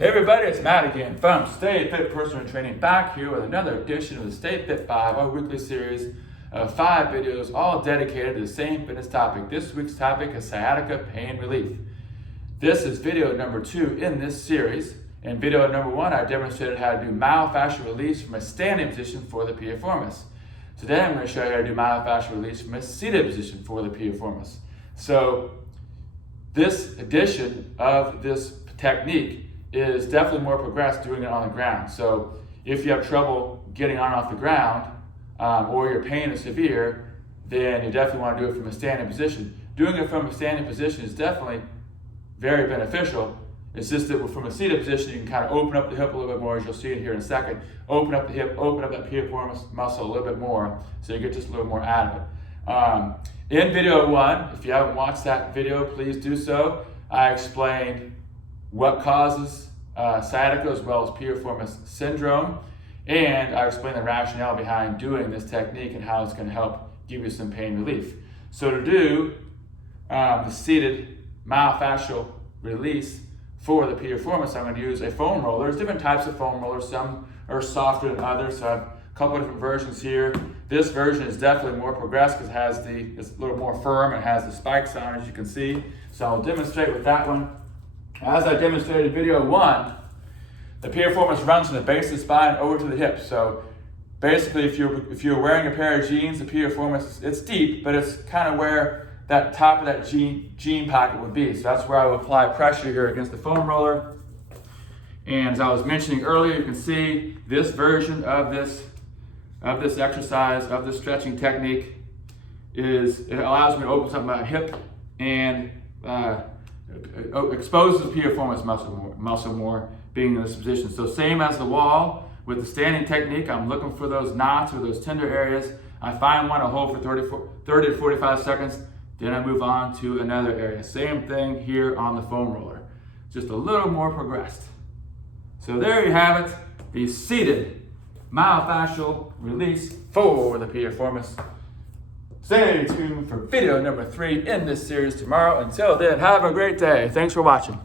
Hey everybody, it's Matt again from Stay Fit Personal Training, back here with another edition of the Stay Fit 5, our weekly series of 5 videos all dedicated to the same fitness topic. This week's topic is sciatica pain relief. This is video number 2 in this series. In video number 1, I demonstrated how to do myofascial release from a standing position for the piriformis. Today I'm going to show you how to do myofascial release from a seated position for the piriformis. So this edition of this technique is definitely more progressed doing it on the ground. So if you have trouble getting on and off the ground, or your pain is severe, then you definitely want to do it from a standing position. Doing it from a standing position is definitely very beneficial. It's just that from a seated position, you can kind of open up the hip a little bit more, as you'll see it here in a second. Open up the hip, open up that piriformis muscle a little bit more, so you get just a little more out of it. In video 1, if you haven't watched that video, please do so. I explained what causes sciatica as well as piriformis syndrome, and I explained the rationale behind doing this technique and how it's going to help give you some pain relief. So to do the seated myofascial release for the piriformis, I'm going to use a foam roller. There's different types of foam rollers. Some are softer than others, so I have a couple of different versions here. This version is definitely more progressed because it's a little more firm and has the spikes on it, as you can see. So I'll demonstrate with that one. As I demonstrated in video 1, the piriformis runs from the base of the spine over to the hips. So basically, if you're wearing a pair of jeans, the piriformis, it's deep, but it's kind of where that top of that jean pocket would be. So that's where I will apply pressure here against the foam roller. And as I was mentioning earlier, you can see this version of this exercise, of this stretching technique, it allows me to open up my hip and exposes the piriformis muscle more being in this position. So same as the wall, with the standing technique, I'm looking for those knots or those tender areas. I find one, I'll hold for 30 to 45 seconds, then I move on to another area. Same thing here on the foam roller, just a little more progressed. So there you have it, the seated myofascial release for the piriformis. Stay tuned for video number 3 in this series tomorrow. Until then, have a great day. Thanks for watching.